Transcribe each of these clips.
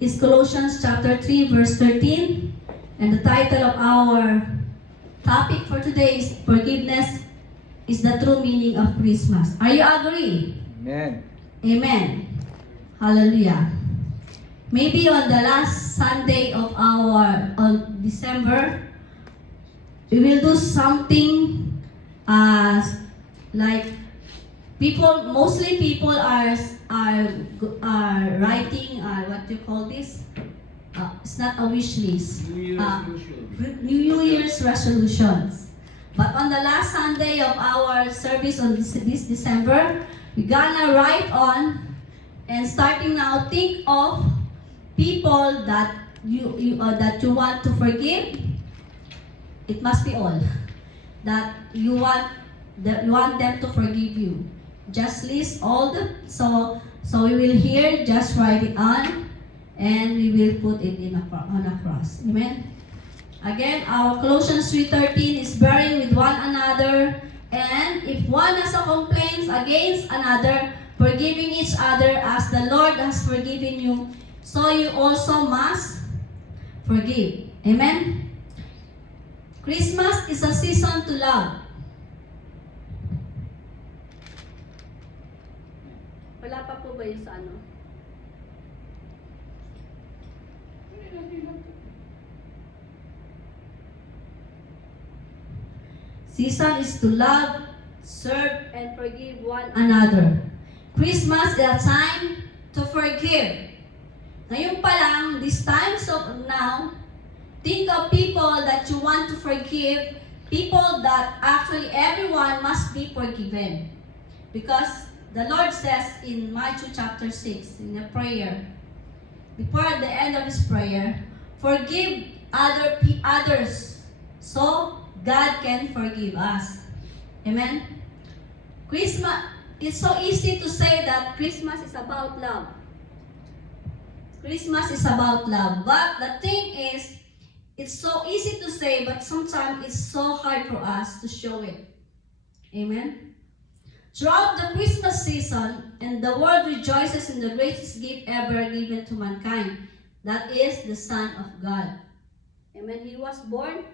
is Colossians chapter 3, verse 13. And the title of our topic for today is Forgiveness is the True Meaning of Christmas. Are you agree? Amen. Amen. Hallelujah. Maybe on the last Sunday of on December, we will do something like mostly people are writing what do you call this? It's not a wish list. New Year's resolutions. But on the last Sunday of our service on this December, we're gonna write on and starting now think of people that you want to forgive. It must be all that you want them to forgive you. Just list all the so we will here just write it on and we will put it on a cross. Amen. Again, our Colossians 3:13 is bearing with one another, and if one has a complaint against another, forgiving each other as the Lord has forgiven you, so you also must forgive. Amen. Christmas is a season to love. Wala pa po ba yun sa ano? Season is to love, serve, and forgive one another. Christmas is a time to forgive. Ngayon pa lang, this times of now, think of people that you want to forgive, people that actually everyone must be forgiven. Because the Lord says in Matthew chapter 6, in a prayer, before the end of His prayer, forgive others so God can forgive us. Amen? Christmas, it's so easy to say that Christmas is about love. Christmas is about love. But the thing is, it's so easy to say, but sometimes it's so hard for us to show it. Amen? Throughout the Christmas season, and the world rejoices in the greatest gift ever given to mankind. That is the Son of God. Amen? He was born.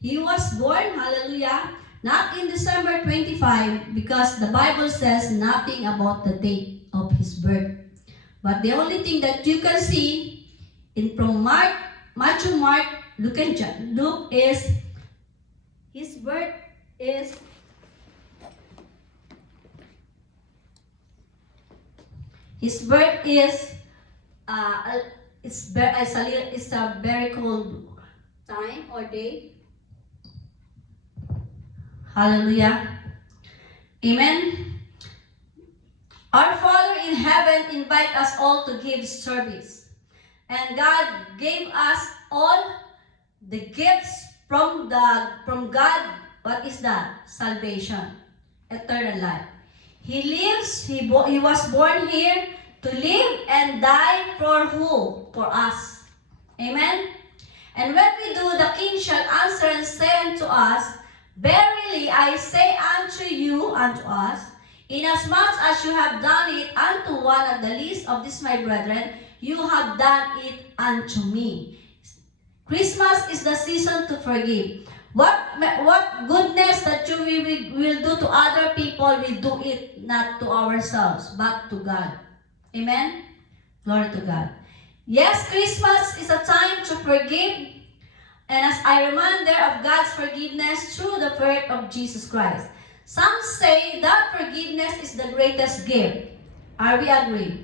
He was born, hallelujah, not in December 25, because the Bible says nothing about the date of His birth. But the only thing that you can see from Matthew, Mark, Luke, and John, Luke is His birth is it's a very cold time or day. Hallelujah. Amen. Our Father in heaven invites us all to give service. And God gave us all the gifts from God. What is that? Salvation. Eternal life. He was born here to live and die for who? For us. Amen? And when we do, the King shall answer and say unto us, Verily I say unto you, unto us, inasmuch as you have done it unto one of the least of these my brethren, you have done it unto me. Christmas is the season to forgive. What goodness that you will do to other people, we do it not to ourselves, but to God. Amen? Glory to God. Yes, Christmas is a time to forgive. And as a reminder of God's forgiveness through the birth of Jesus Christ. Some say that forgiveness is the greatest gift. Are we agree?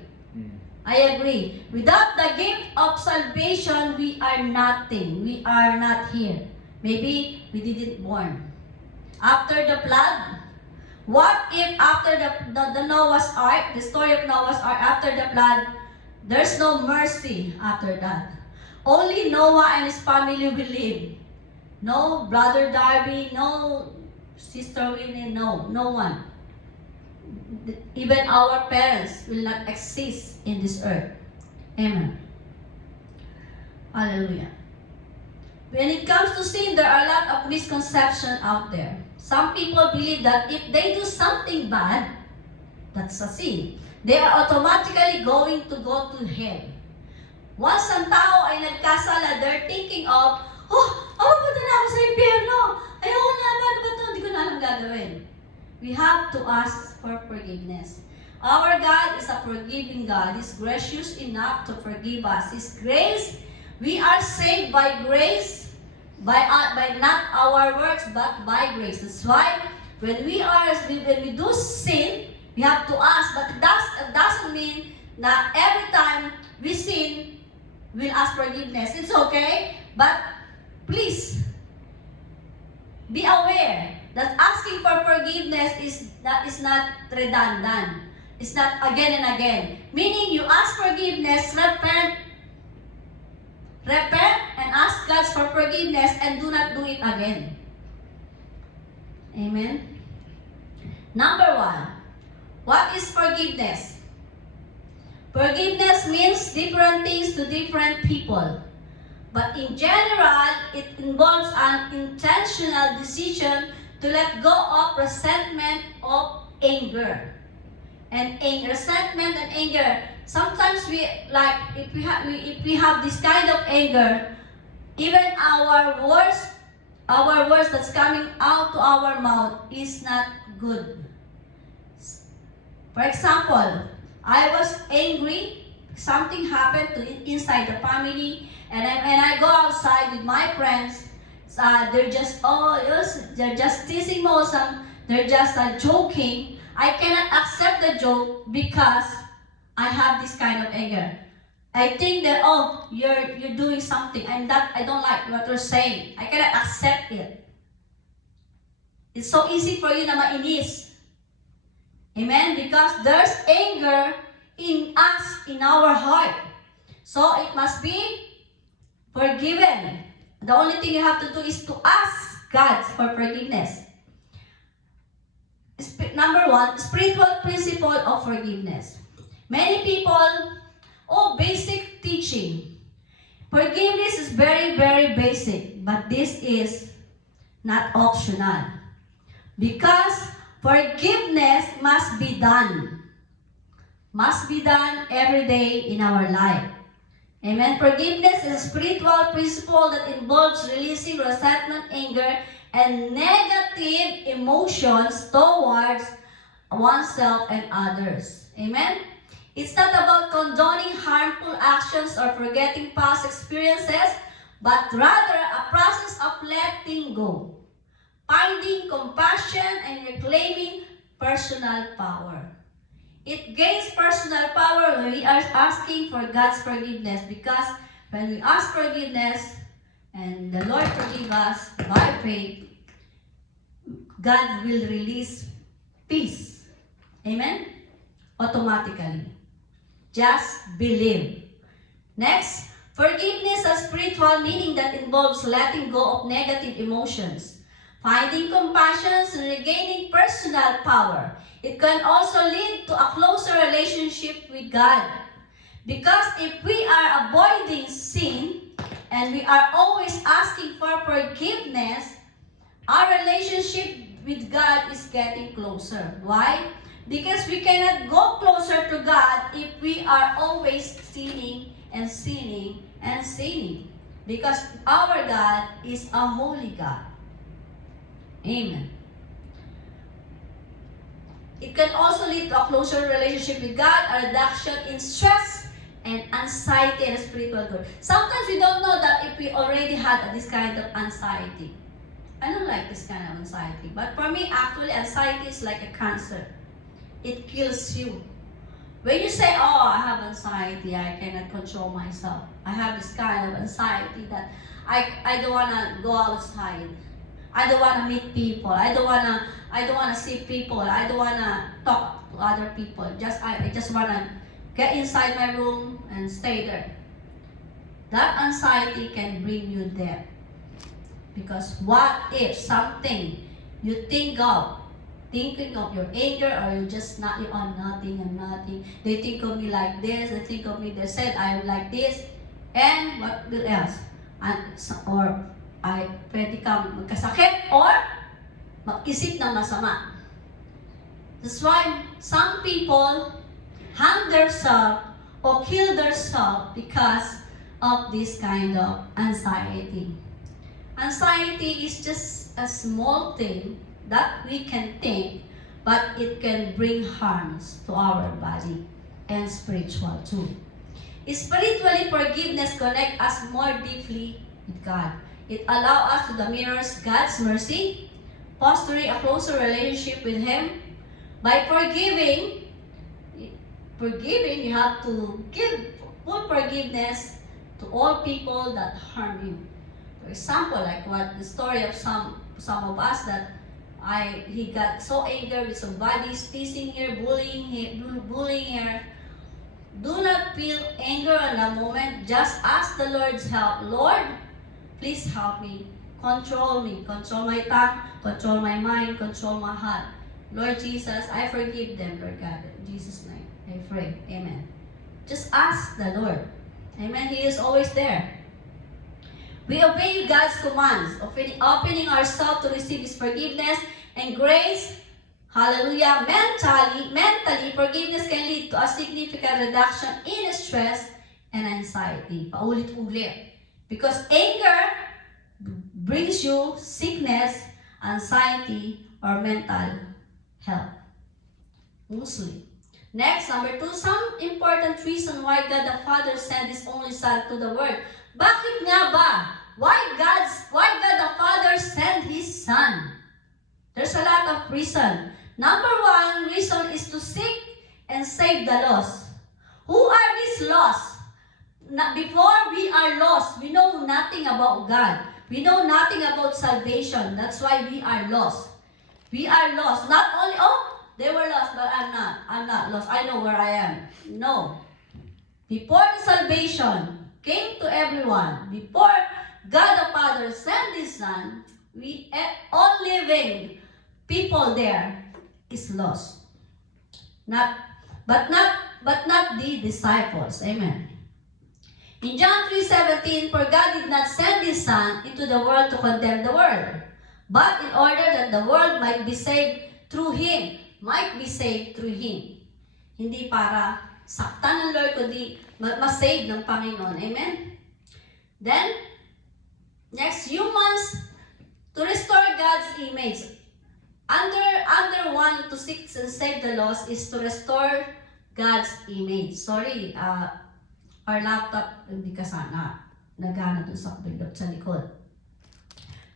I agree. Without the gift of salvation, we are nothing. We are not here. Maybe we didn't born. After the flood, what if after the Noah's Ark, the story of Noah's Ark, after the flood, there's no mercy after that. Only Noah and his family will live. No Brother Darby, no Sister Winnie, no one. Even our parents will not exist in this earth. Amen. Hallelujah. When it comes to sin, there are a lot of misconceptions out there. Some people believe that if they do something bad, That's a sin. They are automatically going to go to hell. Once ang tao ay nagkasala, they're thinking of, papunta na ako sa impyerno. Ayoko na, paano ba ito? Hindi ko na alam gagawin. We have to ask for forgiveness. Our God is a forgiving God. He's gracious enough to forgive us. His grace, we are saved by grace, by not our works, but by grace. That's why when we do sin, we have to ask. But it doesn't mean that every time we sin, we'll ask forgiveness. It's okay, but please be aware that asking for forgiveness is not redundant. It's not again and again. Meaning you ask forgiveness, repent, and ask God for forgiveness and do not do it again. Amen? Number 1, what is forgiveness? Forgiveness means different things to different people. But in general, it involves an intentional decision to let go of resentment, of anger. And resentment and anger, sometimes if we have this kind of anger, even our words that's coming out to our mouth is not good. For example, I was angry, something happened inside the family, and when I go outside with my friends, they're just teasing me, they're just joking. I cannot accept the joke because I have this kind of anger. I think that, you're doing something. I don't like what you're saying. I cannot accept it. It's so easy for you na mainis. Amen? Because there's anger in us, in our heart. So it must be forgiven. The only thing you have to do is to ask God for forgiveness. Number 1, spiritual principle of forgiveness. Many people, basic teaching. Forgiveness is very, very basic, but this is not optional. Because forgiveness must be done. Must be done every day in our life. Amen. Forgiveness is a spiritual principle that involves releasing resentment, anger, and negative emotions towards oneself and others. Amen? It's not about condoning harmful actions or forgetting past experiences, but rather a process of letting go, finding compassion, and reclaiming personal power. It gains personal power when we are asking for God's forgiveness, because when we ask forgiveness and the Lord forgive us by faith, God will release peace. Amen? Automatically. Just believe. Next, forgiveness has spiritual meaning that involves letting go of negative emotions, finding compassion, and regaining personal power. It can also lead to a closer relationship with God. Because if we are avoiding sin and we are always asking for forgiveness, our relationship with God is getting closer. Why? Because we cannot go closer to God if we are always sinning and sinning and sinning. Because our God is a holy God. Amen. It can also lead to a closer relationship with God, a reduction in stress and anxiety and spiritual growth. Sometimes we don't know that if we already had this kind of anxiety. I don't like this kind of anxiety. But for me, actually, anxiety is like a cancer. It kills you. When you say, I have anxiety, I cannot control myself. I have this kind of anxiety that I don't want to go outside. I don't want to meet people. I don't want to see people. I don't want to talk to other people. I just want to get inside my room and stay there. That anxiety can bring you death. Because what if something you thinking of your anger, or you just not, you are nothing and nothing. They think of me like this, they think of me, they said I am like this, and what else? Or ay pwede kang magkasakit or mag-isip ng masama. That's why some people hang themselves or kill themselves because of this kind of anxiety. Anxiety is just a small thing that we can think, but it can bring harms to our body and spiritual too. Spiritually, forgiveness connects us more deeply with God. It allows us to mirror God's mercy, fostering a closer relationship with Him. By forgiving, you have to give full forgiveness to all people that harm you. For example, like what the story of some of us that he got so angry with somebody teasing her, bullying her. Do not feel anger in a moment. Just ask the Lord's help. Lord, please help me. Control me. Control my tongue. Control my mind. Control my heart. Lord Jesus, I forgive them, Lord God. In Jesus' name, I pray. Amen. Just ask the Lord. Amen. He is always there. We obey God's commands, opening ourselves to receive His forgiveness and grace. Hallelujah. Mentally, forgiveness can lead to a significant reduction in stress and anxiety. Paulit-ulit. Because anger brings you sickness, anxiety, or mental health. Mostly. Next, number 2, some important reason why God the Father sent His only Son to the world. Bakit nga ba? Why God the Father sent His Son? There's a lot of reason. Number 1 reason is to seek and save the lost. Who are these lost? Before we are lost, we know nothing about God. We know nothing about salvation. That's why we are lost. We are lost. Not only, they were lost, but I'm not. I'm not lost. I know where I am. No. Before the salvation came to everyone, before God the Father sent His Son, all living people there is lost. But not the disciples. Amen. In John 3:17, for God did not send His Son into the world to condemn the world, but in order that the world might be saved through Him. Hindi para saktan ng Lord, kundi masave ng Panginoon. Amen? Then, next, humans to restore God's image. Under 1 to 6 and save the lost is to restore God's image. Sorry, our laptop hindi kasana. Nagana dun sa kapilot sa likod.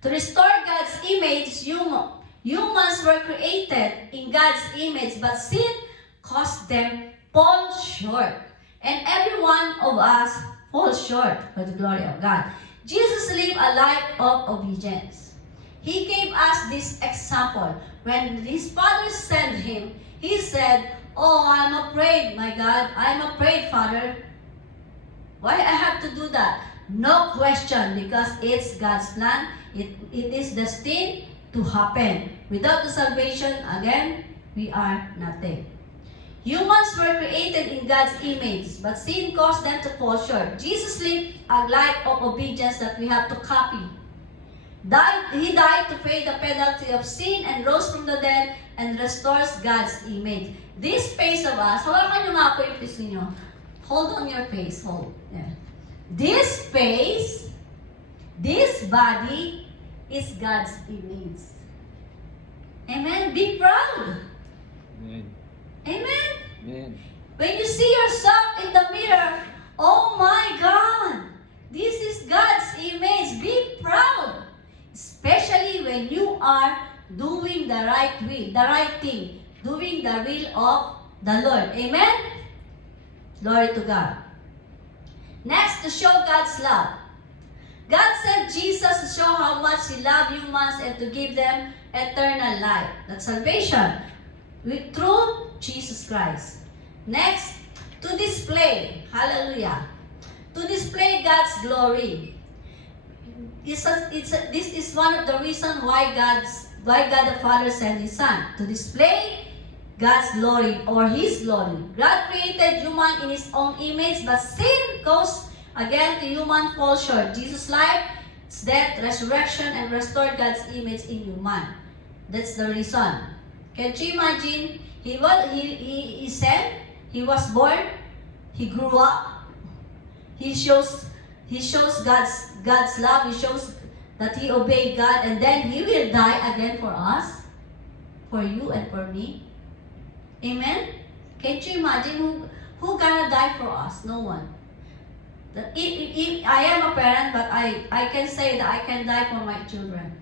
To restore God's image, humans were created in God's image, but sin caused them fall short. And every one of us falls short for the glory of God. Jesus lived a life of obedience. He gave us this example. When His Father sent Him, He said, "Oh, I'm afraid, my God. I'm afraid, Father. Why I have to do that?" No question, because it's God's plan. It is destined to happen. Without the salvation, again, we are nothing. Humans were created in God's image, but sin caused them to fall short. Jesus lived a life of obedience that we have to copy. He died to pay the penalty of sin and rose from the dead and restores God's image. This face of us, hawakan nyo nga po yung face ninyo. Hold on your face. Hold. Yeah. This face, this body, is God's image. Amen? Be proud. Amen. Amen? Amen. When you see yourself in the mirror, oh my God, this is God's image. Be proud. Especially when you are doing the right thing, doing the will of the Lord. Amen? Glory to God. Next, to show God's love. God sent Jesus to show how much He loved humans and to give them eternal life. That's salvation through Jesus Christ. Next, to display. Hallelujah. To display God's glory. This is one of the reasons why God the Father sent His Son. To display God's glory or His glory. God created human in His own image, but sin caused again to human fall short. Jesus' life, His death, resurrection, and restored God's image in human. That's the reason. Can you imagine? He said, he was born, he grew up, he shows God's love, he shows that he obeyed God, and then he will die again for us, for you and for me. Amen? Can't you imagine who gonna die for us? No one. That if I am a parent, but I can say that I can die for my children.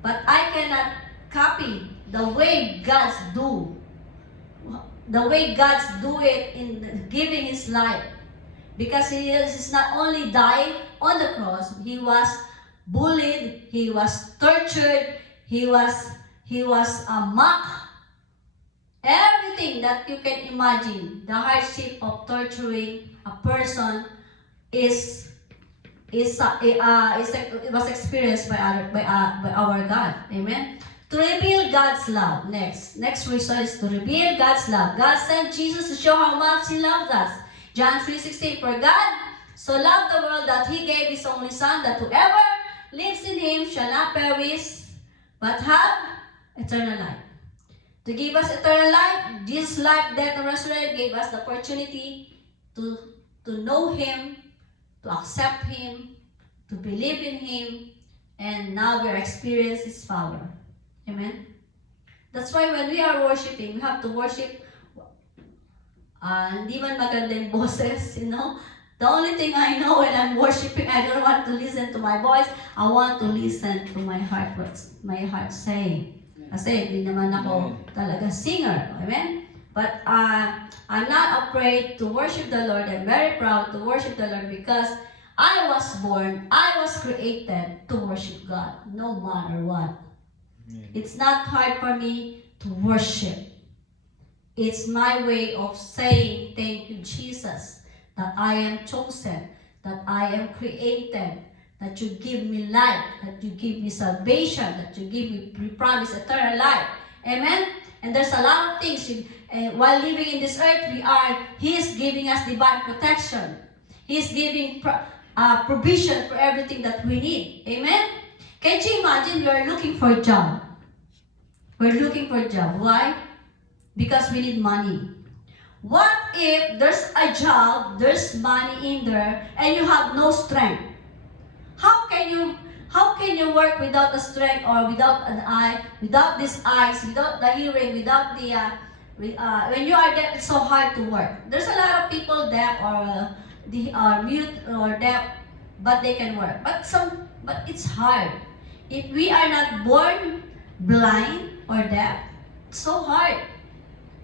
But I cannot copy the way God's do. The way God's do it in giving His life. Because He is not only died on the cross, He was bullied, He was tortured, He was mocked. Everything that you can imagine, the hardship of torturing a person it was experienced by our God. Amen. To reveal God's love. Next reason is to reveal God's love. God sent Jesus to show how much He loves us. John 3:16. For God so loved the world that He gave His only Son, that whoever lives in Him shall not perish, but have eternal life. To give us eternal life, Jesus' life, death, and resurrection gave us the opportunity to know Him, to accept Him, to believe in Him, and now we are experiencing His power. Amen? That's why when we are worshiping, we have to worship hindi man maganda yung boses, you know? The only thing I know when I'm worshiping, I don't want to listen to my voice. I want to listen to my heart, what my heart saying. Kasi hindi naman ako talaga singer. Amen? But I'm not afraid to worship the Lord. I'm very proud to worship the Lord because I was born, I was created to worship God, no matter what. It's not hard for me to worship. It's my way of saying thank you, Jesus, that I am chosen, that I am created, that you give me life, that you give me salvation, that you give me, you promise eternal life. Amen? And there's a lot of things. While living in this earth, He is giving us divine protection. He is giving provision for everything that we need. Amen? Can't you imagine we are looking for a job? We're looking for a job. Why? Because we need money. What if there's a job, there's money in there, and you have no strength? How can you work without a strength or without an eye, without these eyes, without the hearing, without the when you are deaf, it's so hard to work. There's a lot of people deaf or they are mute or deaf, but they can work. But it's hard. If we are not born blind or deaf, it's so hard,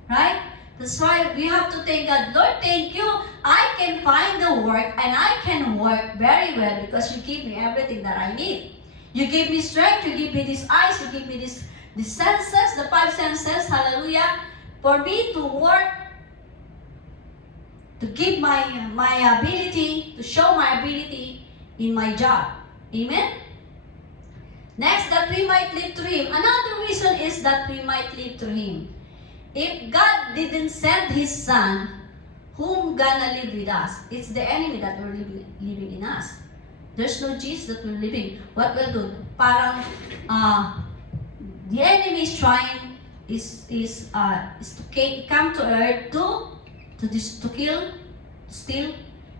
right? That's why we have to thank God. Lord, thank you. I can find the work and I can work very well because you give me everything that I need. You give me strength, you give me these eyes, you give me these senses, the 5 senses, hallelujah, for me to work, to give my ability, to show my ability in my job. Amen? Next, that we might live through Him. Another reason is that we might live through Him. If God didn't send His Son, whom gonna live with us? It's the enemy that will living in us. There's no Jesus that will living. What will do? Parang the enemy is trying is to come to earth to kill, to steal,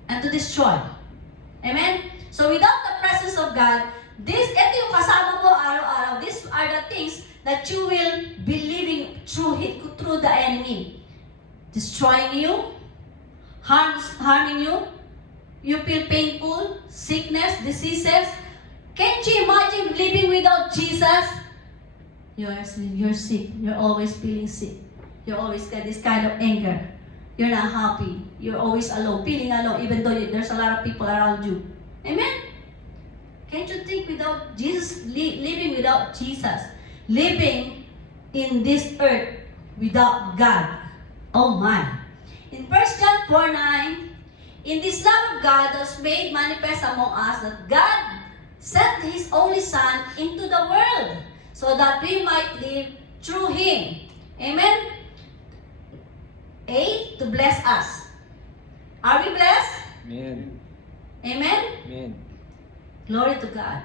and to destroy. Amen. So without the presence of God, ito yung kasama mo araw-araw. These are the things that you will be living through the enemy. Destroying you, harming you. You feel painful, sickness, diseases. Can't you imagine living without Jesus? You're sick. You're always feeling sick. You always get this kind of anger. You're not happy. You're always alone, feeling alone, even though there's a lot of people around you. Amen? Can't you think without Jesus, living without Jesus, living in this earth without God? Oh my. In 1 John 4:9, in this love of God was made manifest among us that God sent His only Son into the world so that we might live through Him. Amen? A, to bless us. Are we blessed? Amen. Amen? Amen. Glory to God.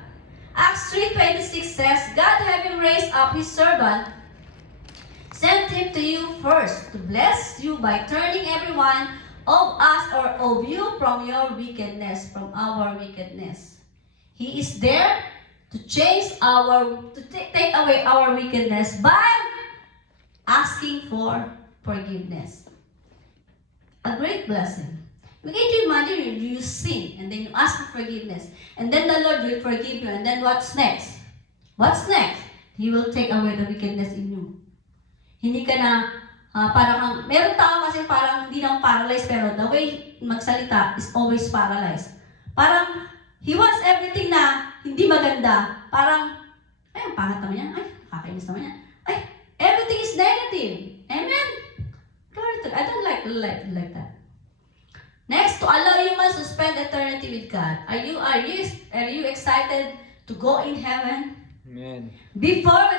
Acts 3:26 says, God having raised up His servant, sent him to you first to bless you by turning everyone of us or of you from your wickedness, from our wickedness. He is there to take away our wickedness by asking for forgiveness. A great blessing. You can imagine you sin and then you ask for forgiveness. And then the Lord will forgive you. And then what's next? What's next? He will take away the wickedness in you. Hindi ka na, parang, meron tao kasi parang hindi naman paralyzed, pero the way magsalita is always paralyzed. Parang, he wants everything na hindi maganda. Parang, ay, ang pangat naman yan. Ay, kakainis naman yan. Ay, everything is negative. Amen? Glory to God. I don't like that. Next, to allow humans to spend eternity with God. Are you excited to go in heaven? Amen. Before,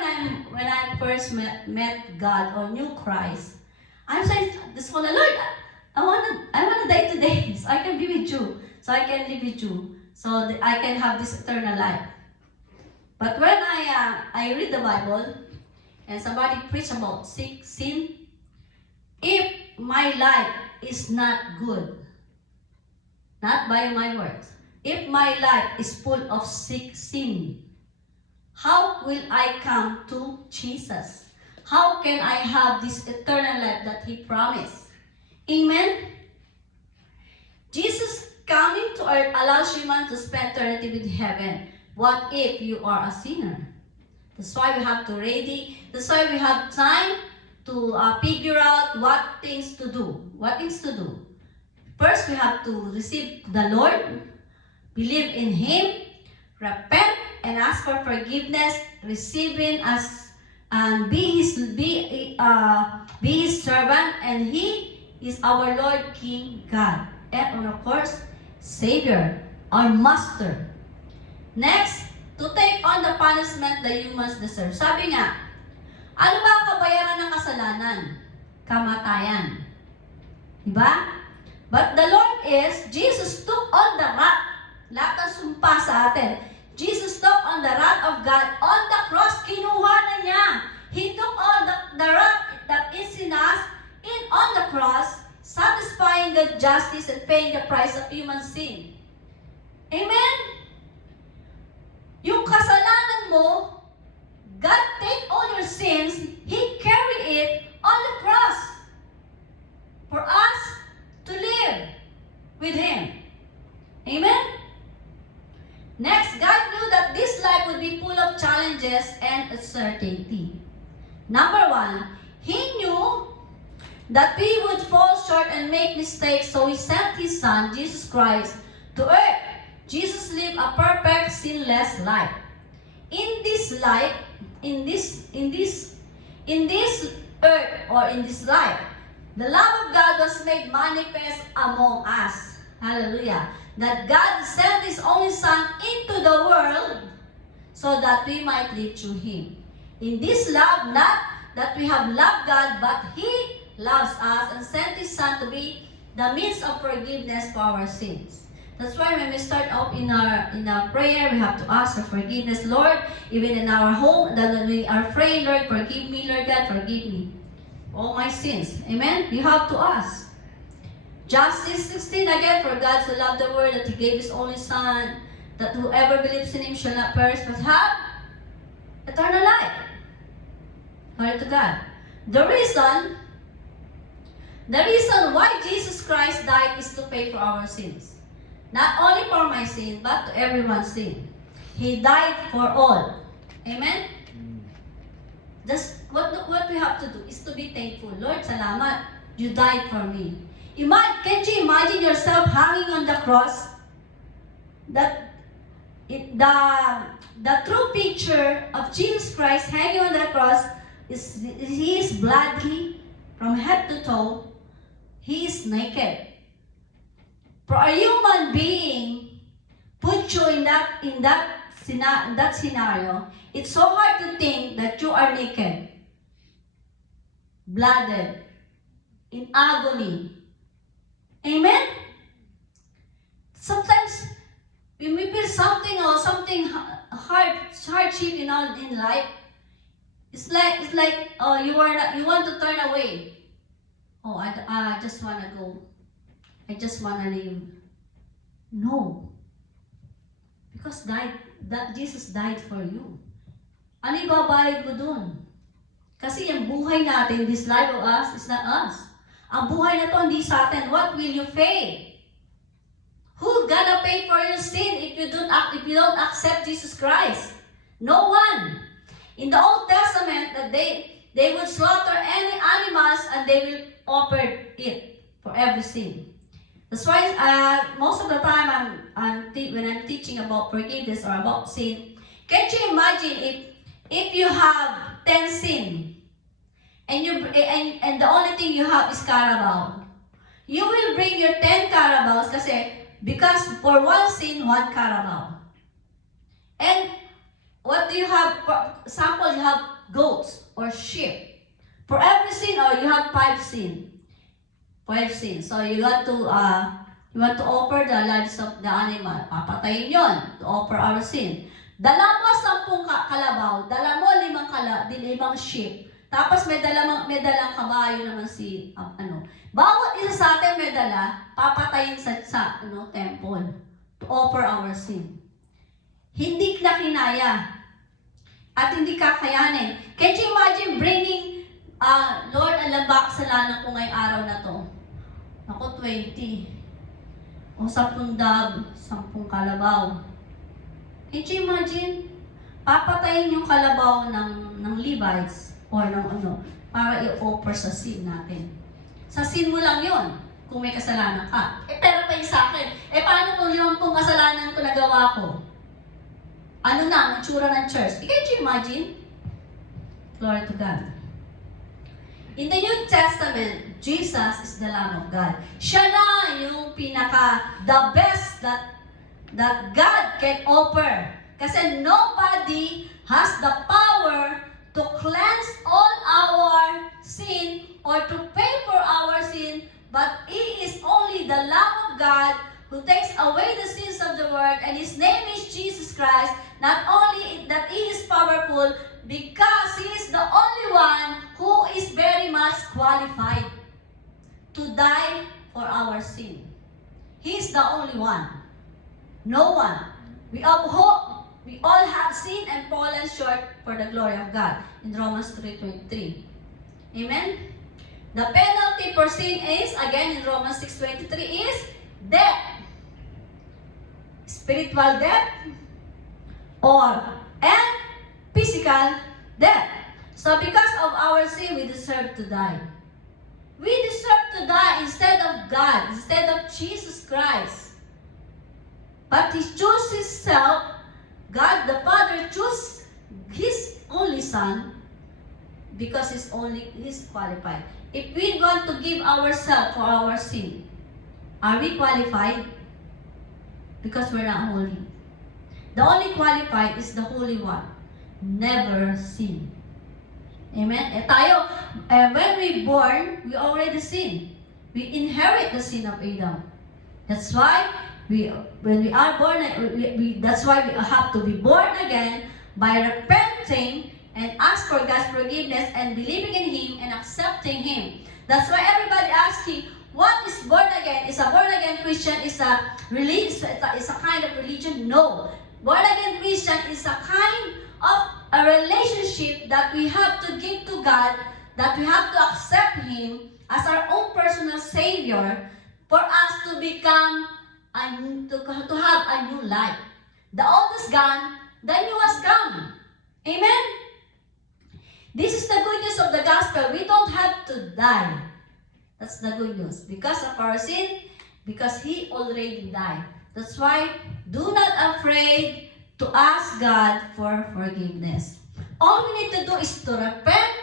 when I first met God or knew Christ, I'm saying this for the Lord. I wanna die today, so I can be with you, so I can live with you, so that I can have this eternal life. But when I read the Bible, and somebody preach about sin, if my life is not good, not by my words, if my life is full of sin, how will I come to Jesus? How can I have this eternal life that He promised? Amen? Jesus coming to earth allows humans to spend eternity with heaven. What if you are a sinner? That's why we have to ready. That's why we have time to figure out what things to do. What things to do. First, we have to receive the Lord, believe in Him, repent, and ask for forgiveness, receiving as and be His servant, and He is our Lord, King, God, and of course, Savior, our Master. Next, to take on the punishment the humans deserve. Sabi nga, ano ba ang kabayaran ng kasalanan? Kamatayan. Diba? But the Lord is, Jesus took on the wrath. Lahat ng sumpa sa atin. Jesus took on the wrath of God on the cross. Kinuha na niya. He took on the wrath that is in us on the cross, satisfying God's justice and paying the price of human sin. Amen? Yung kasalanan mo, God take all your sins, He carry it on the cross for us to live with Him. Amen? Next, God knew that this life would be full of challenges and uncertainty. Number one, He knew that we would fall short and make mistakes, so He sent His Son, Jesus Christ, to earth. Jesus lived a perfect, sinless life. In this life, in this earth or in this life, the love of God was made manifest among us. Hallelujah. That God sent His only Son into the world so that we might live through Him. In this love, not that we have loved God, but He loves us and sent His Son to be the means of forgiveness for our sins. That's why when we start out in our prayer, we have to ask for forgiveness. Lord, even in our home, that when we are praying, Lord, forgive me, Lord God, forgive me all my sins. Amen? You have to ask. John 6:16 again, for God so loved the world that He gave His only Son, that whoever believes in Him shall not perish but have eternal life. Glory to God. The reason why Jesus Christ died is to pay for our sins. Not only for my sin, but to everyone's sin. He died for all. Amen? Just what we have to do is to be thankful. Lord, salamat. You died for me. Can't you imagine yourself hanging on the cross? The true picture of Jesus Christ hanging on the cross is He is bloody from head to toe. He is naked. For a human being put you in that scenario, it's so hard to think that you are naked, blooded, in agony. Amen? Sometimes when we feel something or something hardship in life, It's like you want to turn away. Oh, I just want to go. I just want to leave. No. Because Jesus died for you. Ano ibabayad mo dun? Kasi yung buhay natin, this life of us, is not us. Ang buhay na to hindi sa atin. What will you pay? Who gonna pay for your sin if you don't accept Jesus Christ? No one. In the Old Testament, that they would slaughter any animals and they will offer it for every sin. That's why most of the time when I'm teaching about forgiveness or about sin, can't you imagine if you have 10 sin and the only thing you have is Carabao, you will bring your 10 Carabaos because for one sin, one Carabao. And what do you have? For example, you have goats or sheep. For every sin, or you have 5 sin. 5 sins. So you want to offer the lives of the animal. Papatayin yon to offer our sin. Dala mo 10 kalabaw, dala mo 5 sheep. Tapos may dalang kabayo naman si Bawat isa sa atin may dala, papatayin sa temple to offer our sin. Hindi na kinaya at hindi kakayanin. Can you imagine bringing Lord, alam ba kasalanan ko ngayong araw na to? Ako 20. O 10 dab, 10 kalabaw. Can you imagine? Papatayin yung kalabaw ng Levites or ng para i-offer sa sin natin. Sa sin mo lang yon kung may kasalanan ka. Pero pa yung sa akin, paano kung 50 kasalanan ko nagawa ko? Ano na, ang tsura ng church? Can you imagine? Glory to God. In the New Testament, Jesus is the Lamb of God. Siya na yung the best that God can offer. Kasi nobody has the power to cleanse all our sin or to pay for our sin, but He is only the Lamb of God who takes away the sins of the world, and His name is Jesus Christ. Not only that He is powerful, because He is the only one who is very much qualified to die for our sin. He is the only one. No one. We all have sinned and fallen short for the glory of God. In Romans 3:23. Amen? The penalty for sin is, again in Romans 6:23, is death. Spiritual death and physical death. So because of our sin, we deserve to die. We deserve to die instead of God, instead of Jesus Christ. But He chose Himself, God the Father chose His only Son because He's qualified. If we want to give ourselves for our sin, are we qualified? Because we're not holy. The only qualified is the Holy One. Never sin. Amen? When we born, we already sin. We inherit the sin of Adam. That's why when we are born, that's why we have to be born again by repenting and ask for God's forgiveness and believing in Him and accepting Him. That's why everybody asking, what is born again? Is a born again Christian is a religion? Is a kind of religion? No. Born again Christian is a kind of a relationship that we have to give to God, that we have to accept Him as our own personal Savior for us to become to have a new life. The old is gone, the new has come. Amen? This is the good news of the gospel. We don't have to die. That's the good news. Because of our sin, because He already died. That's why, do not afraid to ask God for forgiveness. All we need to do is to repent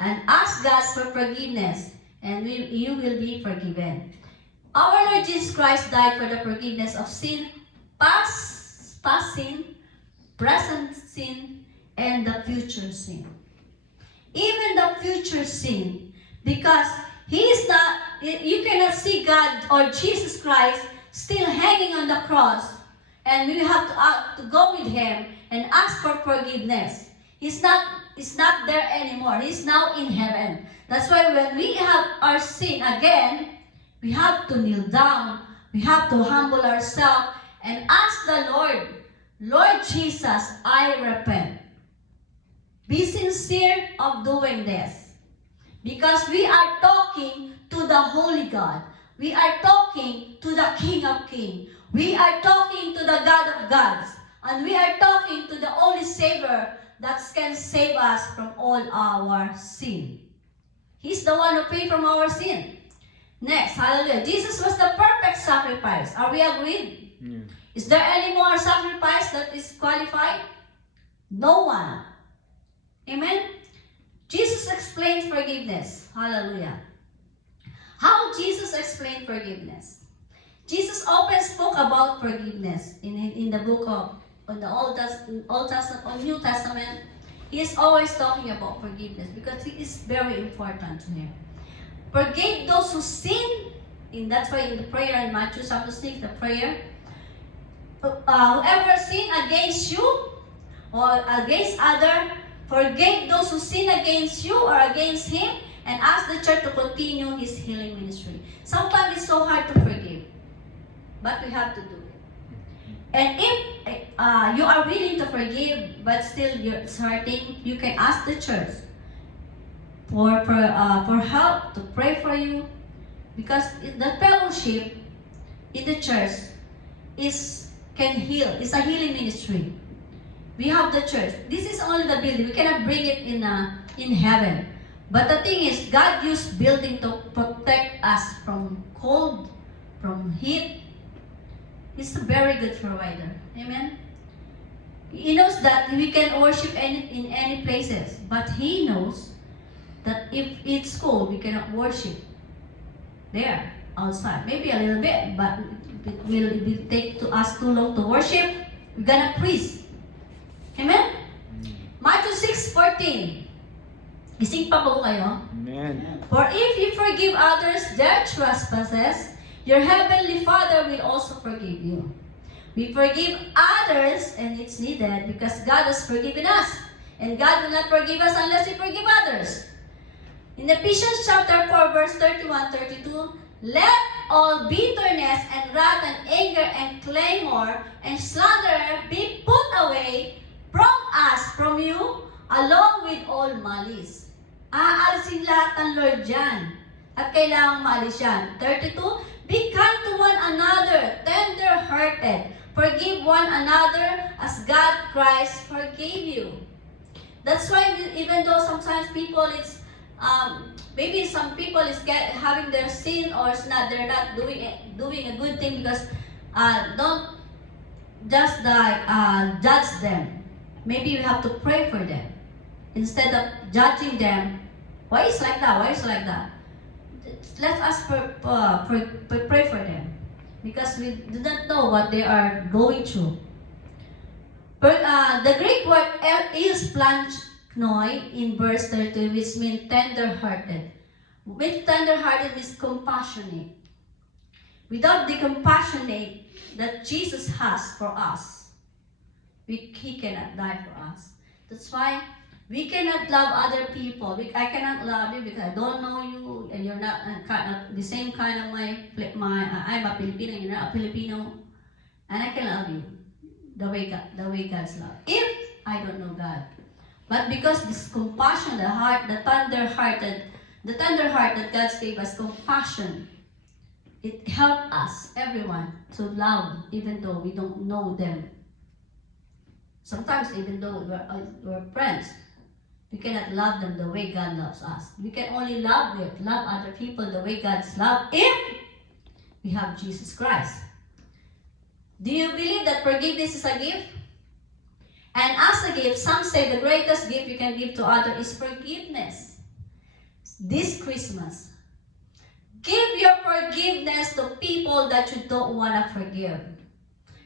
and ask God for forgiveness, and you will be forgiven. Our Lord Jesus Christ died for the forgiveness of sin, past sin, present sin, and the future sin. Even the future sin, because He is not, you cannot see God or Jesus Christ still hanging on the cross, and we have to go with Him and ask for forgiveness. He's not there anymore. He's now in heaven. That's why when we have our sin again, we have to kneel down. We have to humble ourselves and ask the Lord, Lord Jesus, I repent. Be sincere of doing this. Because we are talking to the Holy God. We are talking to the King of Kings. We are talking to the God of gods. And we are talking to the only Savior that can save us from all our sin. He's the one who paid from our sin. Next, hallelujah. Jesus was the perfect sacrifice. Are we agreed? Yeah. Is there any more sacrifice that is qualified? No one. Amen? Jesus explains forgiveness. Hallelujah. How Jesus explained forgiveness? Jesus often spoke about forgiveness in the book of the Old Testament or New Testament. He is always talking about forgiveness because it is very important to him. Forgive those who sin, and that's why in the prayer in Matthew chapter 6, the prayer, whoever sin against you or against other, forgive those who sin against you or against him, and ask the church to continue his healing ministry. Sometimes it's so hard to forgive, but we have to do it. And if you are willing to forgive, but still you're hurting, you can ask the church for help, to pray for you, because the fellowship in the church can heal. It's a healing ministry. We have the church. This is only the building. We cannot bring it in heaven. But the thing is, God used building to protect us from cold, from heat. He's a very good provider. Amen. He knows that we can worship in any places, but He knows that if it's cold, we cannot worship there, outside. Maybe a little bit, but it will take to us too long to worship. We're gonna praise. Amen? Matthew 6:14. Gising pa po kayo? Amen. For if you forgive others their trespasses, your heavenly Father will also forgive you. We forgive others, and it's needed because God has forgiven us. And God will not forgive us unless we forgive others. In Ephesians chapter 4, verse 31-32, let all bitterness and wrath and anger and clamor and slander be put away from us, from you, along with all malice. Aalisin lahat ng Lord dyan. At kailangang maalis yan. 32, be kind to one another, tender-hearted. Forgive one another as God Christ forgave you. That's why even though sometimes people maybe some people is having their sin or they're not doing a good thing because don't just judge them. Maybe you have to pray for them instead of judging them. Why is like that? Why is like that? Let us pray for them because we do not know what they are going through. But the Greek word is planchnoy in verse 32, which means tender-hearted. With tender-hearted means compassionate. Without the compassionate that Jesus has for us, He cannot die for us. That's why we cannot love other people. I cannot love you because I don't know you and you're not the same kind of I'm a Filipino, you're not a Filipino, and I can love you the way God's love. If I don't know God, but because this compassion, the tender heart that God gave us, compassion, it helped us, everyone, to love even though we don't know them. Sometimes even though we're friends, we cannot love them the way God loves us. We can only love other people the way God's love if we have Jesus Christ. Do you believe that forgiveness is a gift? And as a gift, some say the greatest gift you can give to others is forgiveness. This Christmas, give your forgiveness to people that you don't want to forgive.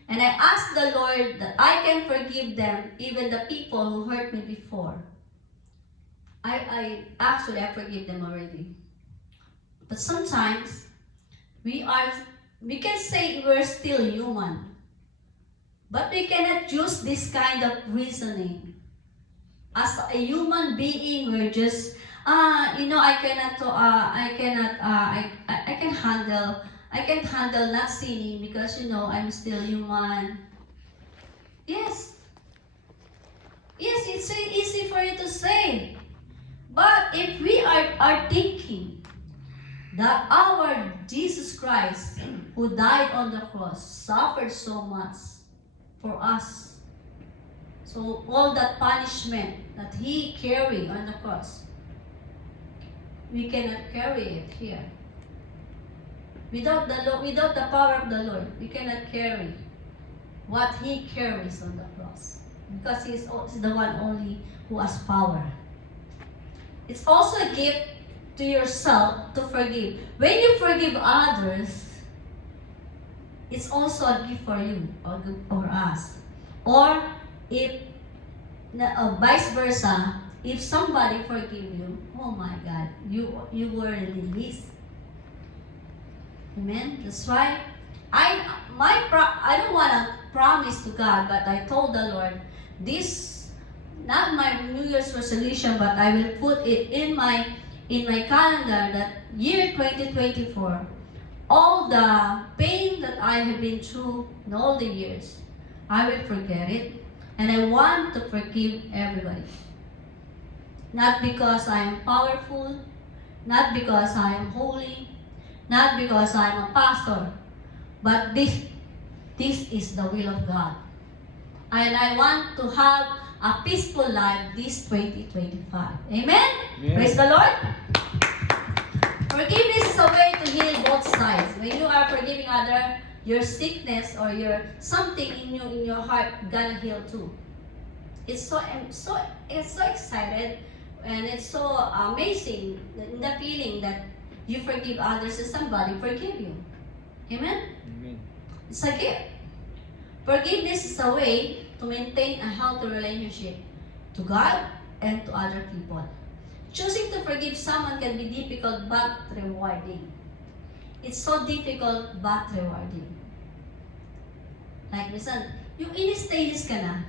And I ask the Lord that I can forgive them, even the people who hurt me before. I forgive them already. But sometimes we can say we're still human, but we cannot use this kind of reasoning. As a human being, we're just, I can't handle not sinning because, I'm still human. Yes. Yes, it's easy for you to say. But if we are thinking that our Jesus Christ, who died on the cross, suffered so much for us. So all that punishment that He carried on the cross, we cannot carry it here. Without the power of the Lord, we cannot carry what He carries on the cross. Because He is the one only who has power. It's also a gift to yourself to forgive. When you forgive others, it's also a gift for you or us. Or if vice versa, if somebody forgive you, oh my God, you were released. Amen. That's why I don't want to promise to God, but I told the Lord, this not my New Year's resolution, but I will put it in my calendar that year 2024, all the pain that I have been through in all the years, I will forget it, and I want to forgive everybody. Not because I am powerful, not because I am holy, not because I am a pastor, but this is the will of God. And I want to have a peaceful life this 2025. Amen? Praise the Lord. Forgiveness is a way to heal both sides. When you are forgiving other, your sickness or your something in your heart gonna heal too. It's so excited, and it's so amazing the feeling that you forgive others and somebody forgive you. Amen? Amen. It's a gift. Forgiveness is a way to maintain a healthy relationship to God and to other people. Choosing to forgive someone can be difficult but rewarding. It's so difficult but rewarding. Like, listen, yung in-stages ka na,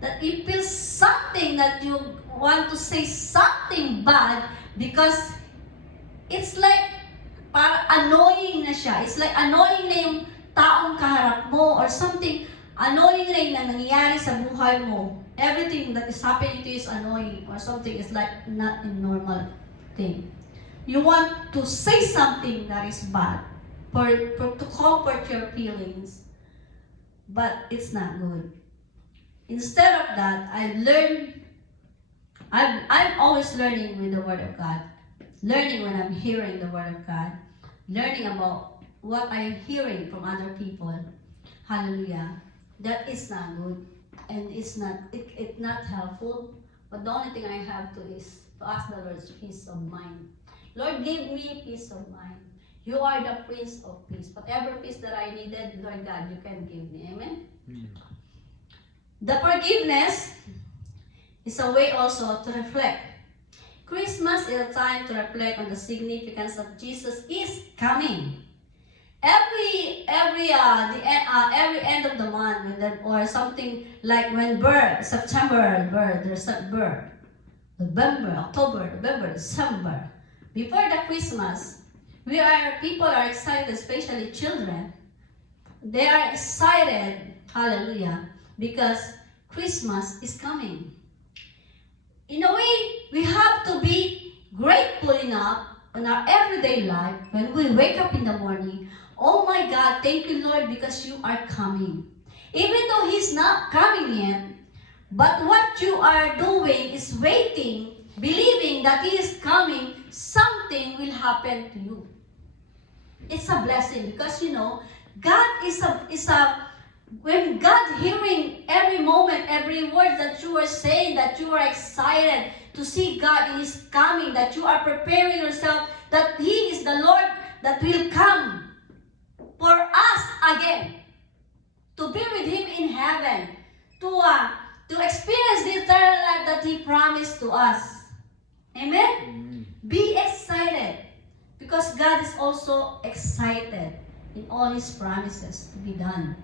that you feel something that you want to say something bad because it's like parang annoying na siya. It's like annoying na yung taong kaharap mo or something annoying na yung nangyayari sa buhay mo. Everything that is happening to you is annoying or something is like not a normal thing. You want to say something that is bad to comfort your feelings, but it's not good. Instead of that, I'm always learning with the Word of God. Learning when I'm hearing the Word of God. Learning about what I'm hearing from other people. Hallelujah. That is not good. And it's not helpful. But the only thing I have to is to ask the Lord's peace of mind. Lord, give me peace of mind. You are the Prince of Peace. Whatever peace that I needed, Lord God, you can give me. Amen? The forgiveness is a way also to reflect. Christmas is a time to reflect on the significance of Jesus is coming. Every end of the month, or something like when September, there's a birth. November, October, November, December. Before the Christmas, people are excited, especially children. They are excited, hallelujah, because Christmas is coming. In a way, we have to be grateful enough in our everyday life when we wake up in the morning. Oh my God, thank you, Lord, because you are coming. Even though He's not coming yet, but what you are doing is waiting, believing that He is coming, something will happen to you. It's a blessing because, God when God hearing every moment, every word that you are saying, that you are excited to see God is coming, that you are preparing yourself, that He is the Lord that will come for us again, to be with Him in heaven, to experience the eternal life that He promised to us. Amen? Be excited, because God is also excited in all His promises to be done.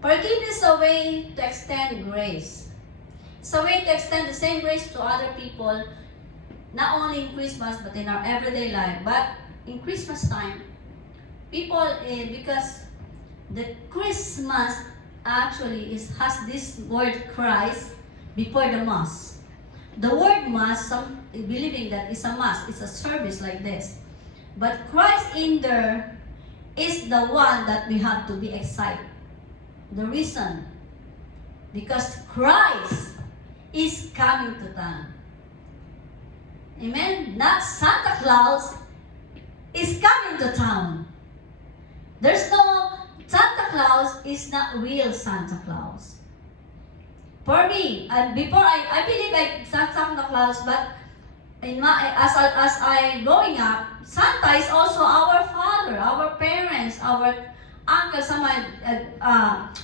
Forgiveness is a way to extend grace. It's a way to extend the same grace to other people, not only in Christmas, but in our everyday life. But in Christmas time, people, because the Christmas actually has this word Christ before the Mass. The word Mass, some believing that it's a Mass, it's a service like this. But Christ in there is the one that we have to be excited. The reason, because Christ is coming to town. Amen? Not Santa Claus is coming to town. There's no, Santa Claus is not real Santa Claus. For me, and before I believe like Santa Claus, but in my, as I growing up, Santa is also our father, our parents, our uncle, someone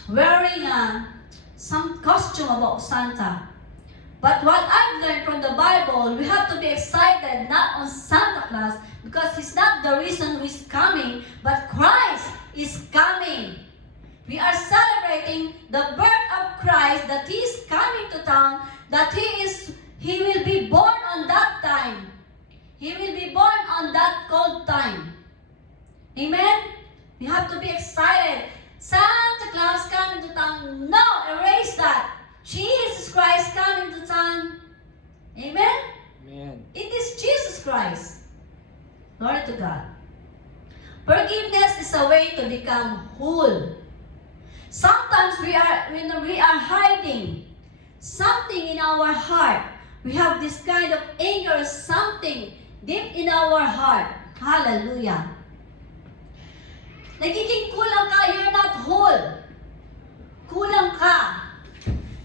wearing some costume about Santa. But what I've learned from the Bible, we have to be excited not on Santa Claus, because he's not the reason who is coming, but Christ is coming. We are celebrating the birth of Christ, that he is coming to town, that he will be born on that time. He will be born on that cold time. Amen? We have to be excited. Santa Claus coming to town. No, erase that. Jesus Christ coming to town. Amen? Amen. It is Jesus Christ. Glory to God. Forgiveness is a way to become whole. Sometimes we are hiding something in our heart. We have this kind of anger, something deep in our heart. Hallelujah. Nagiging kulang ka, you're not whole. Kulang ka.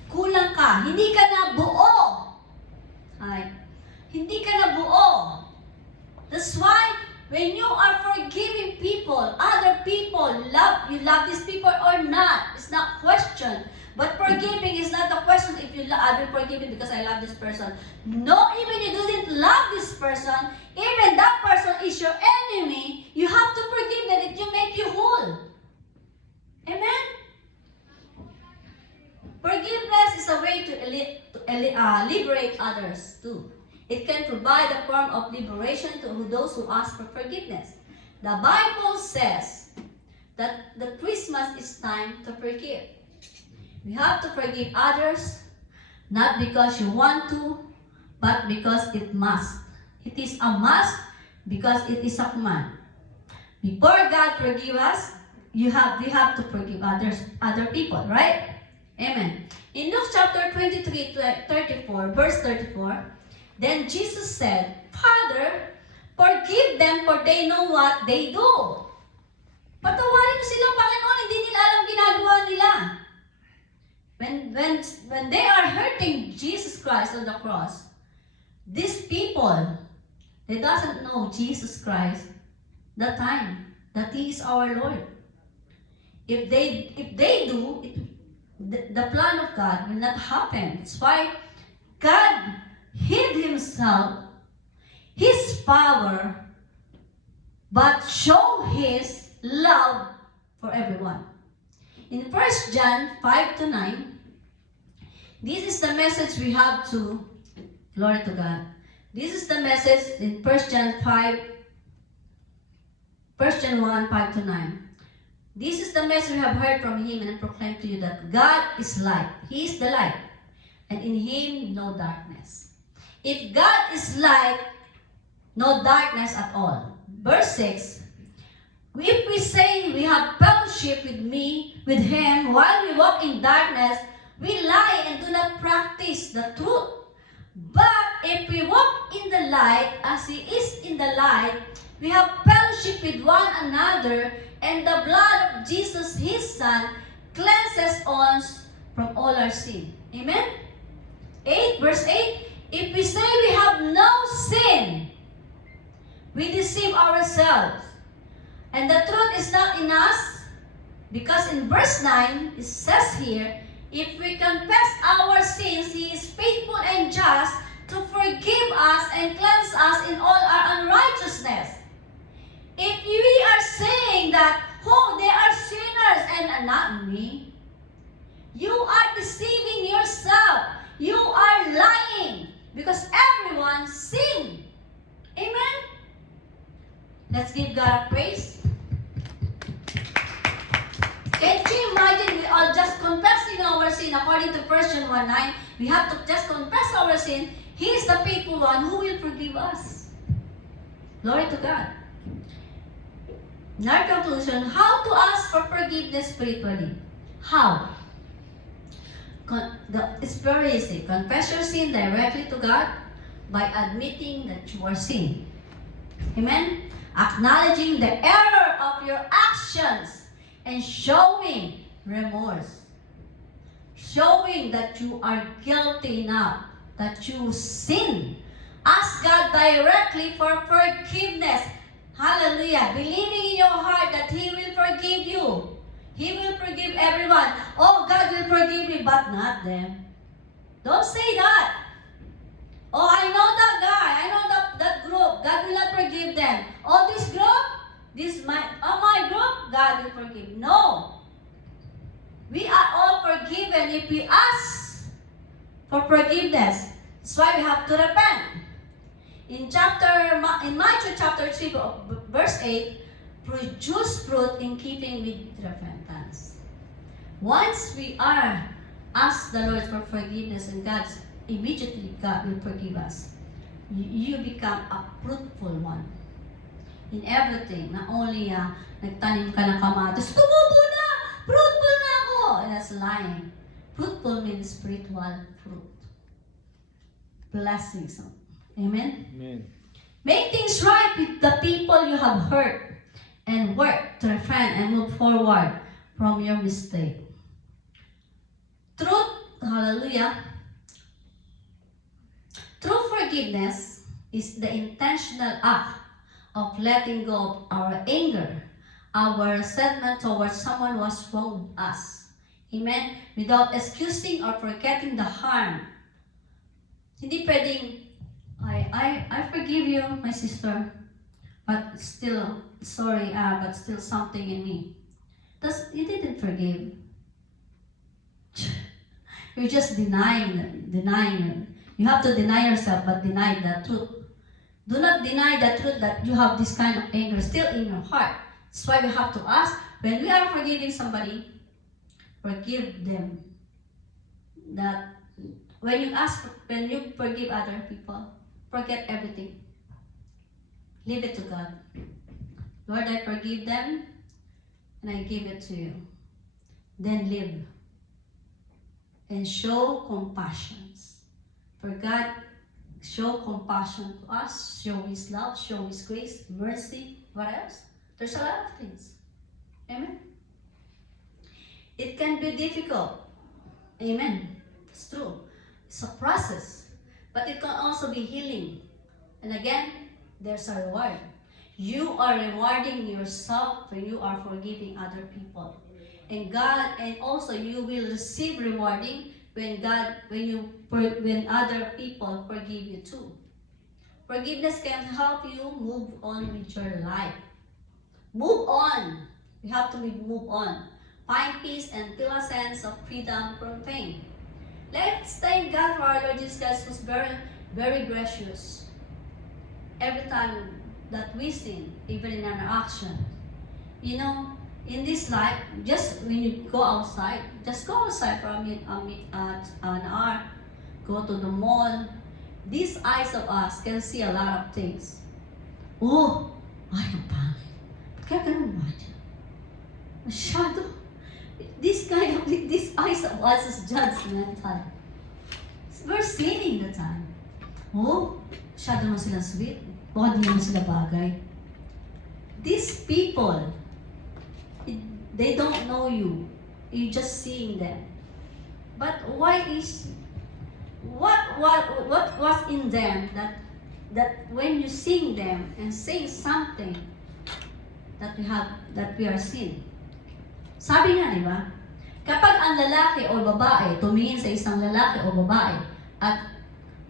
Kulang ka. Hindi ka na buo. Ay. Hindi ka na buo. That's why when you are forgiving people, other people, you love these people or not, it's not question. But forgiving is not a question if you love, I've been forgiven because I love this person. No, even you didn't love this person, even that person is your enemy, you have to forgive them if you make you whole. Amen? Forgiveness is a way to liberate others too. It can provide a form of liberation to those who ask for forgiveness. The Bible says that the Christmas is time to forgive. We have to forgive others, not because you want to, but because it must. It is a must because it is a command. Before God forgive us, we have to forgive other people, right? Amen. In Luke chapter 23, 34, verse 34, then Jesus said, Father, forgive them for they know what they do. Patawarin mo sila, Panginoon, hindi nila alam ginagawa nila. When they are hurting Jesus Christ on the cross, these people, they doesn't know Jesus Christ the time that he is our Lord. If they do, the plan of God will not happen. That's why God hid himself, his power, but show his love for everyone. In 1 John 5-9, this is the message we have to, glory to God. This is the message in 1 John 1, 5-9. This is the message we have heard from him and proclaim to you that God is light. He is the light, and in him no darkness. If God is light, no darkness at all. Verse 6, if we say we have fellowship with him while we walk in darkness, we lie and do not practice the truth. But if we walk in the light as he is in the light, we have fellowship with one another, and the blood of Jesus, his Son, cleanses us from all our sin. Amen? 8, verse 8, if we say we have no sin, we deceive ourselves, and the truth is not in us, because in verse 9, it says here, if we confess our sins, he is faithful and just to forgive us and cleanse us in all our unrighteousness. If we are saying that, oh, they are sinners and not me, you are deceiving yourself. you are lying because everyone sin. Amen? Let's give God a praise. Can you imagine we are just confessing our sin according to 1 John 1:9? We have to just confess our sin. He is the faithful one who will forgive us. Glory to God. In our conclusion, how to ask for forgiveness spiritually? How? It's very easy. Confess your sin directly to God by admitting that you are sin. Amen? Acknowledging the error of your actions and showing remorse. Showing that you are guilty enough, that you sin. Ask God directly for forgiveness. Hallelujah. Believing in your heart that He will forgive you. He will forgive everyone. Oh, God will forgive me, but not them. Don't say that. Oh, I know that guy. I know that group. God will not forgive them. Oh, this group, my group, God will forgive. No. We are all forgiven if we ask for forgiveness. That's why we have to repent. In Matthew chapter 3, verse 8, produce fruit in keeping with repentance. Once we are ask the Lord for forgiveness and immediately God will forgive us. You become a fruitful one. In everything, not only nagtanim ka ng kamatis, tumubo na! Fruitful na ako! And that's lying. Fruitful means spiritual fruit. Blessings. Amen? Amen. Make things right with the people you have hurt and work to repent and move forward from your mistake. Hallelujah. True forgiveness is the intentional act of letting go of our anger, our resentment towards someone who has wronged us. Amen? Without excusing or forgetting the harm. Hindi pwedeng, I forgive you, my sister, but still, sorry, but still something in me. You didn't forgive. You're just denying. You have to deny yourself, but deny the truth. Do not deny the truth that you have this kind of anger still in your heart. That's why we have to ask, when we are forgiving somebody, forgive them. That when you forgive other people, forget everything. Leave it to God. Lord, I forgive them, and I give it to you. Then live. And show compassion. For God, show compassion to us, show His love, show His grace, mercy, what else? There's a lot of things. Amen? It can be difficult. Amen. It's true. It's a process. But it can also be healing. And again, there's a reward. You are rewarding yourself when you are forgiving other people. And also you will receive rewarding when other people forgive you too. Forgiveness can help you move on with your life. Move on. You have to move on. Find peace and feel a sense of freedom from pain. Let's thank God for our Lord Jesus Christ, who's very, very gracious. Every time that we sin, even in our action, in this life, just when you go outside, just go outside for an hour, go to the mall. These eyes of us can see a lot of things. Oh, ay, ang pangit. Kaya ganun ba dyan? Masyado. These eyes of us is judgmental. We're sinning the time. Oh, masyado naman sila sweet. Baka di naman sila bagay. These people, they don't know you. You're just seeing them. But what was in them that when you sing them and say something that we are sin? Sabi nga, di ba? Kapag ang lalaki o babae tumingin sa isang lalaki o babae at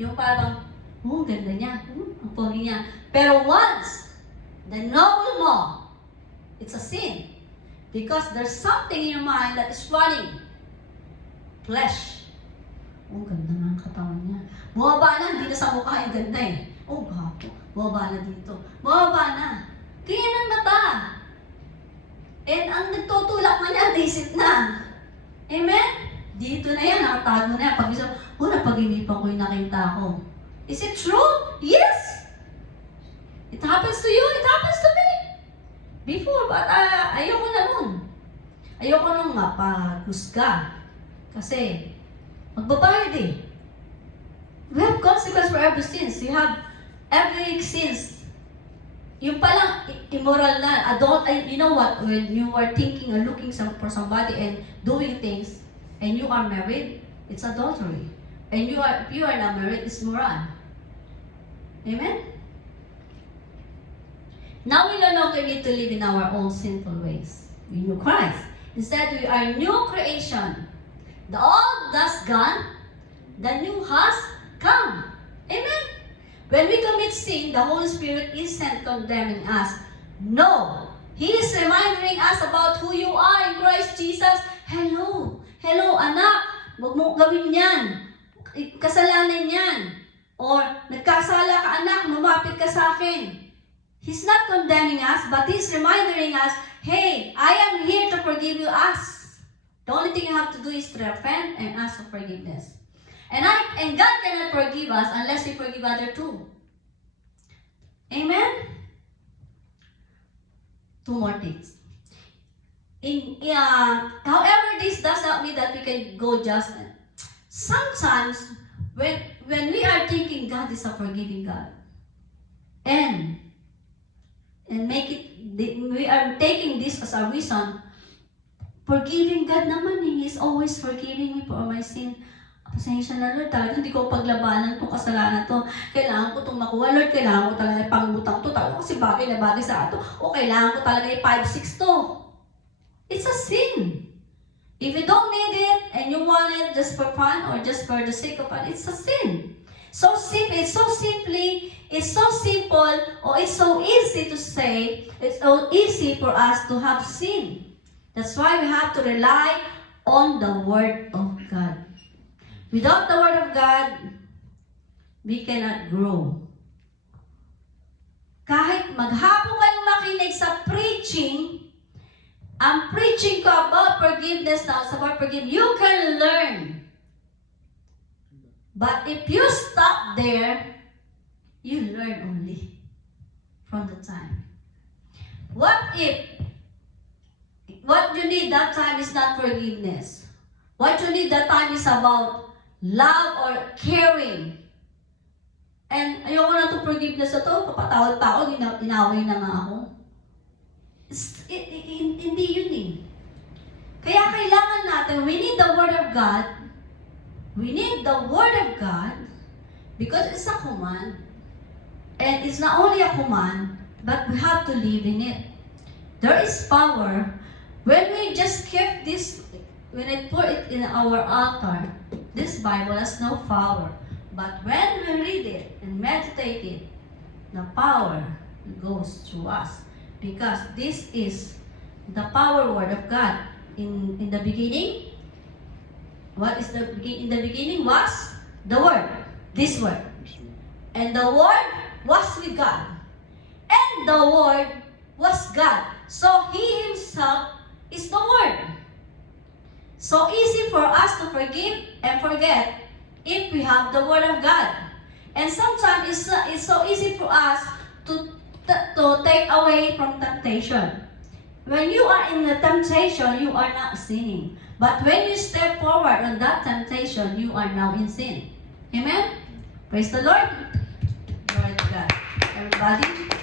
yung parang, oh, ganda niya, ang pogi niya. Pero once, the noble mo, it's a sin. Because there's something in your mind that is running. Flesh. Oh, ganda nga ang Bumaba na, hindi na sa mukha, ang ganda eh. Oh, gapo. Bumaba na dito. Bumaba na. Tingin ng mata. And ang nagtutulak man yan, isip na. Amen? Dito na yan, nakatago na yan. Pag isa, napag-inipan ko yung nakita ko. Is it true? Yes! It happens to you, it happens to me. Before, but ayoko na nun. Ayoko nung mapagusga. Kasi, magbabayad eh. We have consequence for every sins. You have every sins. Yung palang immoral na, adult, you know what, when you are thinking or looking for somebody and doing things, and you are married, it's adultery. And if you are not married, it's moral. Amen? Now we no longer need to live in our own sinful ways. We know Christ. Instead, we are new creation. The old has gone, the new has come. Amen? When we commit sin, the Holy Spirit isn't condemning us. No. He is reminding us about who you are in Christ Jesus. Hello. Hello, anak. Huwag mo gawin yan. Kasalanan yan. Or, nagkasala ka anak, lumapit ka sa akin. He's not condemning us, but He's reminding us, hey, I am here to forgive you us. The only thing you have to do is to repent and ask for forgiveness. And God cannot forgive us unless we forgive others too. Amen? Two more things. However, this does not mean that we can go just. Sometimes, when we are thinking God is a forgiving God, and we are taking this as a reason, forgiving God naman eh, He's always forgiving me for my sin. Pasensya na Lord, talagang hindi ko paglabanan itong kasalanan to. Kailangan ko itong makuha, Lord. Kailangan ko talaga pangutang to. Talaga kasi bagay na bagay sa ato. O kailangan ko talaga i-5-6 to. It's a sin. If you don't need it and you want it just for fun or just for the sake of fun, it's a sin. So simple, it's so simple, or it's so easy to say, it's so easy for us to have sin. That's why we have to rely on the Word of God. Without the Word of God, we cannot grow. Kahit maghapon kayong makinig sa preaching, ang preaching ko about forgiveness now, about forgiveness, you can learn. But if you stop there, you learn only from the time. What if what you need that time is not forgiveness? What you need that time is about love or caring. And ayoko na itong forgiveness na ito, papatawad pa ako, inaway na nga ako. Hindi yun eh. Kaya kailangan natin, we need the Word of God. We need the Word of God because it's a command. And it's not only a command, but we have to live in it. There is power. When we just keep this, when I put it in our altar, this Bible has no power. But when we read it and meditate it, the power goes through us. Because this is the power word of God. In the beginning, what is in the beginning was the Word. This Word. And the Word was with God. And the Word was God. So He Himself is the Word. So easy for us to forgive and forget if we have the Word of God. And sometimes it's so easy for us to take away from temptation. When you are in the temptation, you are not sinning. But when you step forward on that temptation, you are now in sin. Amen? Praise the Lord. Glory to God. Everybody.